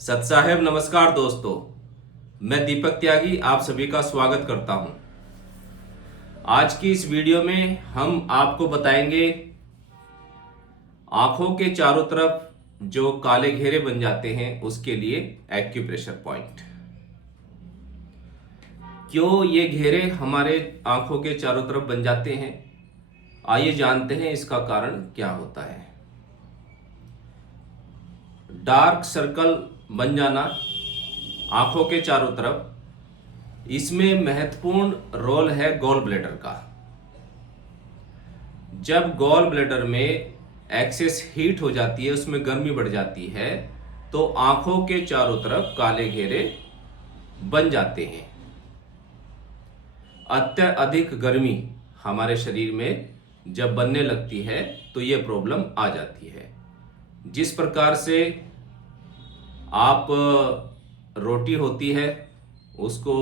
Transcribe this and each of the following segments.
सत साहेब नमस्कार दोस्तों। मैं दीपक त्यागी आप सभी का स्वागत करता हूं। आज की इस वीडियो में हम आपको बताएंगे आंखों के चारों तरफ जो काले घेरे बन जाते हैं उसके लिए एक्यूप्रेशर पॉइंट। क्यों ये घेरे हमारे आंखों के चारों तरफ बन जाते हैं, आइए जानते हैं इसका कारण क्या होता है। डार्क सर्कल बन जाना आंखों के चारों तरफ, इसमें महत्वपूर्ण रोल है गॉल ब्लैडर का। जब गॉल ब्लैडर में एक्सेस हीट हो जाती है, उसमें गर्मी बढ़ जाती है, तो आंखों के चारों तरफ काले घेरे बन जाते हैं। अत्यधिक गर्मी हमारे शरीर में जब बनने लगती है तो यह प्रॉब्लम आ जाती है। जिस प्रकार से आप रोटी होती है उसको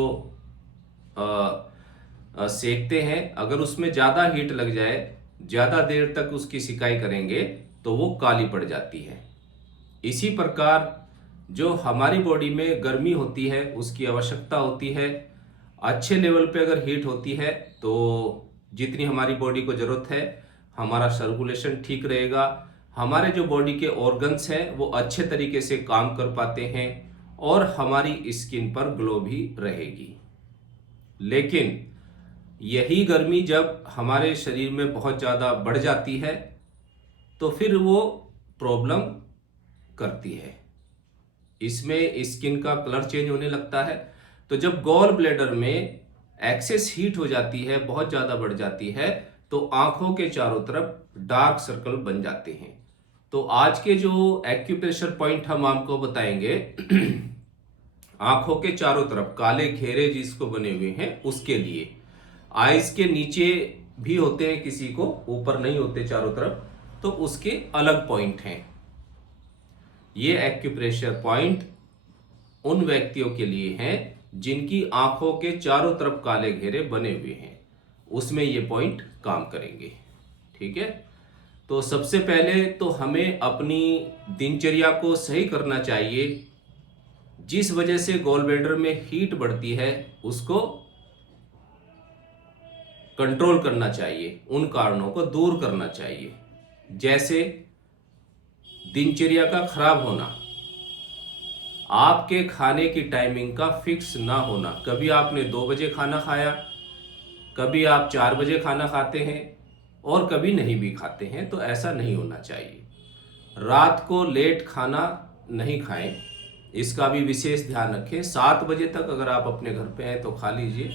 सेकते हैं, अगर उसमें ज़्यादा हीट लग जाए, ज़्यादा देर तक उसकी सिकाई करेंगे तो वो काली पड़ जाती है। इसी प्रकार जो हमारी बॉडी में गर्मी होती है उसकी आवश्यकता होती है। अच्छे लेवल पे अगर हीट होती है तो जितनी हमारी बॉडी को ज़रूरत है हमारा सर्कुलेशन ठीक रहेगा, हमारे जो बॉडी के ऑर्गन्स हैं वो अच्छे तरीके से काम कर पाते हैं और हमारी स्किन पर ग्लो भी रहेगी। लेकिन यही गर्मी जब हमारे शरीर में बहुत ज़्यादा बढ़ जाती है तो फिर वो प्रॉब्लम करती है। इसमें स्किन का कलर चेंज होने लगता है। तो जब गॉल ब्लैडर में एक्सेस हीट हो जाती है, बहुत ज़्यादा बढ़ जाती है, तो आंखों के चारों तरफ डार्क सर्कल बन जाते हैं। तो आज के जो एक्यूप्रेशर पॉइंट हम आपको बताएंगे आंखों के चारों तरफ काले घेरे जिसको बने हुए हैं उसके लिए। आइज के नीचे भी होते हैं, किसी को ऊपर नहीं होते चारों तरफ, तो उसके अलग पॉइंट हैं। ये एक्यूप्रेशर पॉइंट उन व्यक्तियों के लिए हैं जिनकी आंखों के चारों तरफ काले घेरे बने हुए हैं, उसमें ये पॉइंट काम करेंगे। ठीक है, तो सबसे पहले तो हमें अपनी दिनचर्या को सही करना चाहिए। जिस वजह से गॉल ब्लैडर में हीट बढ़ती है उसको कंट्रोल करना चाहिए, उन कारणों को दूर करना चाहिए। जैसे दिनचर्या का खराब होना, आपके खाने की टाइमिंग का फिक्स ना होना। कभी आपने 2 बजे खाना खाया, कभी आप 4 बजे खाना खाते हैं और कभी नहीं भी खाते हैं, तो ऐसा नहीं होना चाहिए। रात को लेट खाना नहीं खाएं, इसका भी विशेष ध्यान रखें। 7 बजे तक अगर आप अपने घर पे हैं तो खा लीजिए,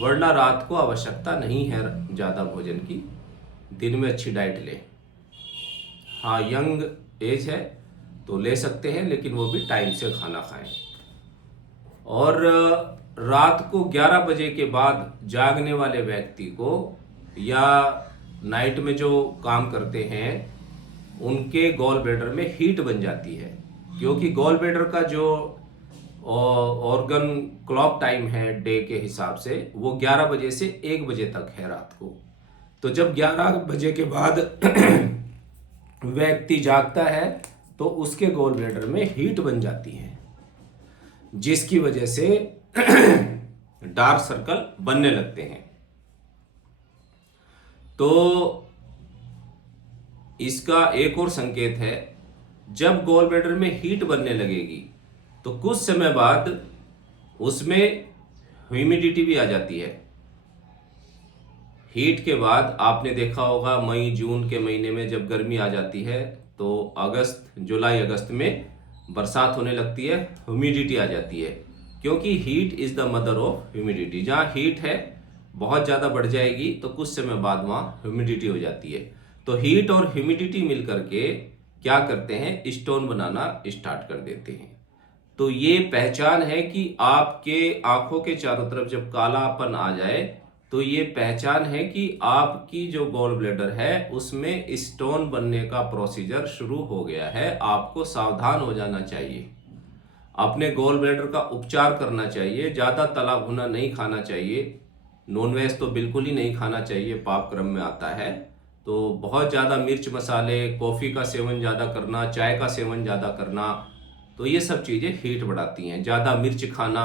वरना रात को आवश्यकता नहीं है ज़्यादा भोजन की। दिन में अच्छी डाइट लें। हाँ, यंग एज है तो ले सकते हैं, लेकिन वो भी टाइम से खाना खाएं। और रात को 11 बजे के बाद जागने वाले व्यक्ति को या नाइट में जो काम करते हैं उनके गॉल ब्लैडर में हीट बन जाती है, क्योंकि गॉल ब्लैडर का जो ऑर्गन क्लॉक टाइम है डे के हिसाब से वो 11 बजे से 1 बजे तक है रात को। तो जब 11 बजे के बाद व्यक्ति जागता है तो उसके गॉल ब्लैडर में हीट बन जाती है, जिसकी वजह से डार्क सर्कल बनने लगते हैं। तो इसका एक और संकेत है, जब गॉल ब्लैडर में हीट बनने लगेगी तो कुछ समय बाद उसमें ह्यूमिडिटी भी आ जाती है। हीट के बाद आपने देखा होगा मई जून के महीने में जब गर्मी आ जाती है तो अगस्त जुलाई अगस्त में बरसात होने लगती है, ह्यूमिडिटी आ जाती है, क्योंकि heat is the mother of humidity. जहाँ हीट है बहुत ज़्यादा बढ़ जाएगी तो कुछ समय बाद वहाँ ह्यूमिडिटी हो जाती है। तो हीट और ह्यूमिडिटी मिल करके क्या करते हैं, स्टोन बनाना स्टार्ट कर देते हैं। तो ये पहचान है कि आपके आंखों के चारों तरफ जब कालापन आ जाए तो ये पहचान है कि आपकी जो गॉल ब्लैडर है उसमें स्टोन बनने का प्रोसीजर शुरू हो गया है। आपको सावधान हो जाना चाहिए, अपने गॉल ब्लैडर का उपचार करना चाहिए। ज़्यादा तला भुना नहीं खाना चाहिए, नॉनवेज तो बिल्कुल ही नहीं खाना चाहिए, पाप क्रम में आता है। तो बहुत ज़्यादा मिर्च मसाले, कॉफ़ी का सेवन ज़्यादा करना, चाय का सेवन ज़्यादा करना, तो ये सब चीज़ें हीट बढ़ाती हैं। ज़्यादा मिर्च खाना,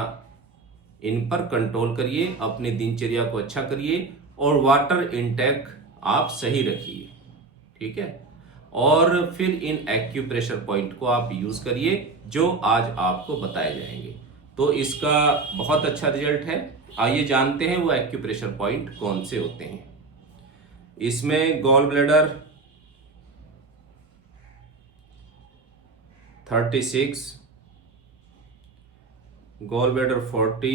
इन पर कंट्रोल करिए, अपनी दिनचर्या को अच्छा करिए और वाटर इनटेक आप सही रखिए, ठीक है। और फिर इन एक्यूप्रेशर पॉइंट को आप यूज़ करिए जो आज आपको बताए जाएंगे, तो इसका बहुत अच्छा रिजल्ट है। आइए जानते हैं वो एक्यूप्रेशर पॉइंट कौन से होते हैं। इसमें गॉल ब्लैडर 36, गॉल ब्लैडर 40,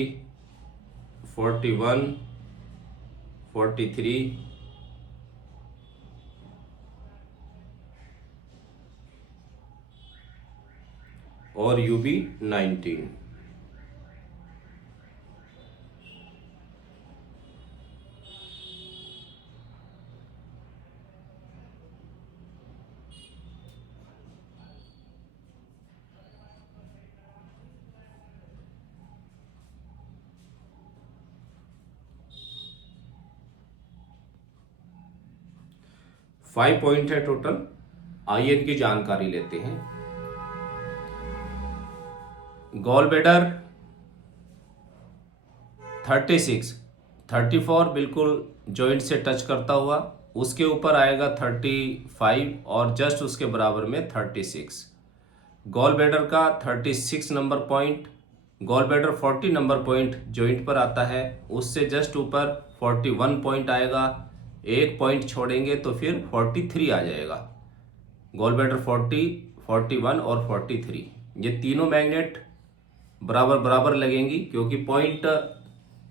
41, 43 और यूबी 19। फाइव पॉइंट है टोटल। आइए इनकी जानकारी लेते हैं। गॉल ब्लैडर 36, 34 बिल्कुल जॉइंट से टच करता हुआ, उसके ऊपर आएगा 35 और जस्ट उसके बराबर में 36। गॉल ब्लैडर का 36 number point, gall bladder 40 number point joint पर आता है, उससे जस्ट ऊपर 41 पॉइंट आएगा, एक पॉइंट छोड़ेंगे तो फिर 43 आ जाएगा। गॉल ब्लैडर 40, 41 और 43 ये तीनों मैग्नेट बराबर बराबर लगेंगी, क्योंकि पॉइंट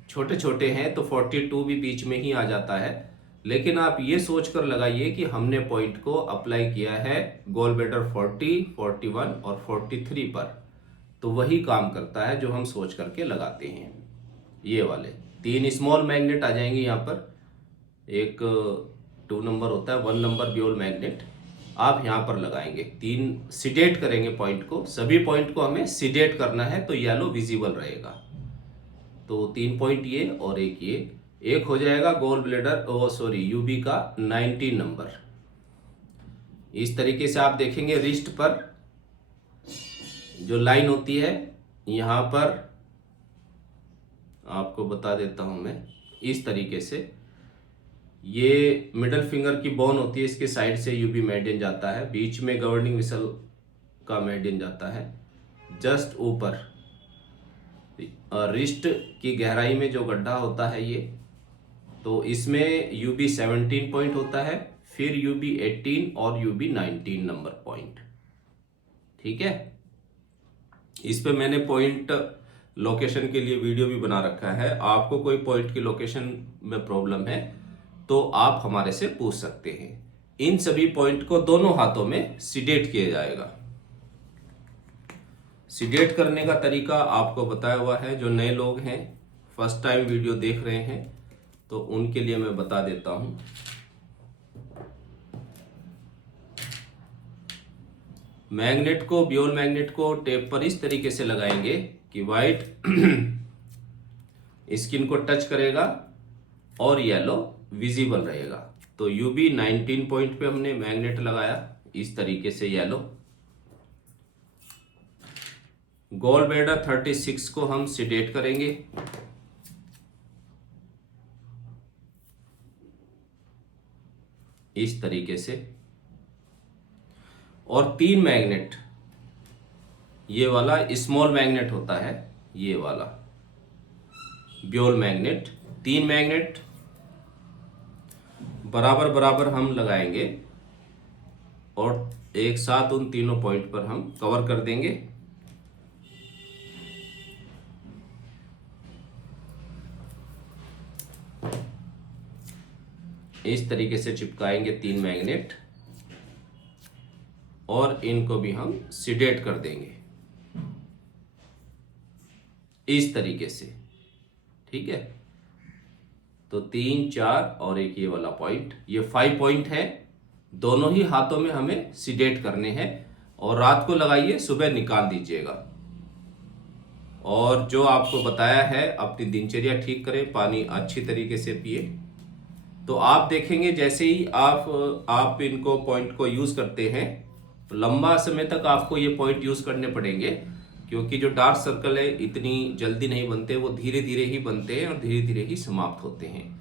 छोटे छोटे हैं तो 42 भी बीच में ही आ जाता है। लेकिन आप ये सोचकर लगाइए कि हमने पॉइंट को अप्लाई किया है गॉल ब्लैडर 40, 41 और 43 पर, तो वही काम करता है जो हम सोच करके लगाते हैं। ये वाले तीन स्मॉल मैग्नेट आ जाएंगे यहाँ पर। एक 2 नंबर होता है, 1 नंबर ब्योल मैग्नेट आप यहाँ पर लगाएंगे। तीन सीडेट करेंगे पॉइंट को, सभी पॉइंट को हमें सीडेट करना है तो येलो विजिबल रहेगा। तो 3 पॉइंट ये और एक ये, एक हो जाएगा गोल ब्लैडर यूबी का 19 नंबर। इस तरीके से आप देखेंगे रिस्ट पर जो लाइन होती है, यहाँ पर आपको बता देता हूं मैं, इस तरीके से ये मिडल फिंगर की बोन होती है, इसके साइड से यूबी मेरिडियन जाता है, बीच में गवर्निंग विसल का मेरिडियन जाता है, जस्ट ऊपर रिस्ट की गहराई में जो गड्ढा होता है ये, तो इसमें यूबी 17 पॉइंट होता है, फिर यूबी 18 और यूबी 19 नंबर पॉइंट, ठीक है। इस पे मैंने पॉइंट लोकेशन के लिए वीडियो भी बना रखा है। आपको कोई पॉइंट की लोकेशन में प्रॉब्लम है तो आप हमारे से पूछ सकते हैं। इन सभी पॉइंट को दोनों हाथों में सीडेट किया जाएगा। सीडेट करने का तरीका आपको बताया हुआ है। जो नए लोग हैं, फर्स्ट टाइम वीडियो देख रहे हैं, तो उनके लिए मैं बता देता हूं। मैग्नेट को, ब्योल मैग्नेट को टेप पर इस तरीके से लगाएंगे कि वाइट स्किन को टच करेगा और येलो विजिबल रहेगा। तो यूबी 19 पॉइंट पे हमने मैग्नेट लगाया इस तरीके से येलो। गोल ब्लैडर 36 को हम सीडेट करेंगे, इस तरीके से। और 3 मैग्नेट, ये वाला स्मॉल मैग्नेट होता है, ये वाला ब्योल मैग्नेट, 3 मैग्नेट बराबर बराबर हम लगाएंगे और एक साथ उन तीनों पॉइंट पर हम कवर कर देंगे। इस तरीके से चिपकाएंगे 3 मैग्नेट और इनको भी हम सीडेट कर देंगे इस तरीके से, ठीक है। तो 3, 4 और एक ये वाला पॉइंट, ये 5 पॉइंट है। दोनों ही हाथों में हमें सीडेट करने हैं और रात को लगाइए, सुबह निकाल दीजिएगा। और जो आपको बताया है, अपनी दिनचर्या ठीक करें, पानी अच्छी तरीके से पिए, तो आप देखेंगे जैसे ही आप इनको पॉइंट को यूज करते हैं लंबा समय तक आपको ये पॉइंट यूज़ करने पड़ेंगे, क्योंकि जो डार्क सर्कल है इतनी जल्दी नहीं बनते, वो धीरे धीरे ही बनते हैं और धीरे धीरे ही समाप्त होते हैं।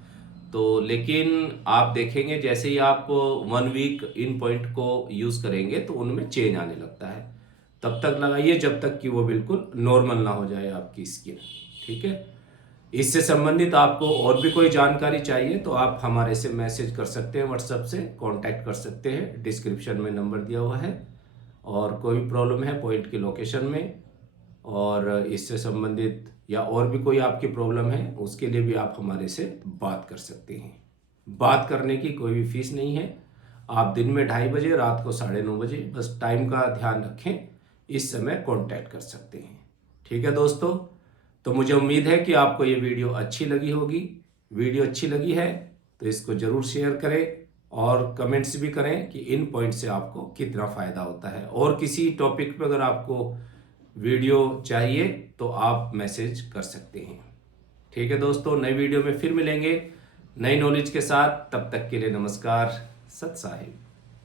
तो लेकिन आप देखेंगे जैसे ही आप 1 वीक इन पॉइंट को यूज़ करेंगे तो उनमें चेंज आने लगता है। तब तक लगाइए जब तक कि वो बिल्कुल नॉर्मल ना हो जाए आपकी स्किन। ठीक है, इससे संबंधित आपको और भी कोई जानकारी चाहिए तो आप हमारे से मैसेज कर सकते हैं, व्हाट्सएप से कांटेक्ट कर सकते हैं, डिस्क्रिप्शन में नंबर दिया हुआ है। और कोई भी प्रॉब्लम है पॉइंट की लोकेशन में और इससे संबंधित या और भी कोई आपकी प्रॉब्लम है उसके लिए भी आप हमारे से बात कर सकते हैं। बात करने की कोई भी फीस नहीं है। आप दिन में 2:30 बजे, रात को 9:30 बजे, बस टाइम का ध्यान रखें, इस समय कांटेक्ट कर सकते हैं। ठीक है दोस्तों, तो मुझे उम्मीद है कि आपको ये वीडियो अच्छी लगी होगी। वीडियो अच्छी लगी है तो इसको ज़रूर शेयर करें और कमेंट्स भी करें कि इन पॉइंट से आपको कितना फ़ायदा होता है। और किसी टॉपिक पर अगर आपको वीडियो चाहिए तो आप मैसेज कर सकते हैं। ठीक है दोस्तों, नई वीडियो में फिर मिलेंगे नई नॉलेज के साथ। तब तक के लिए नमस्कार, सत साहिब।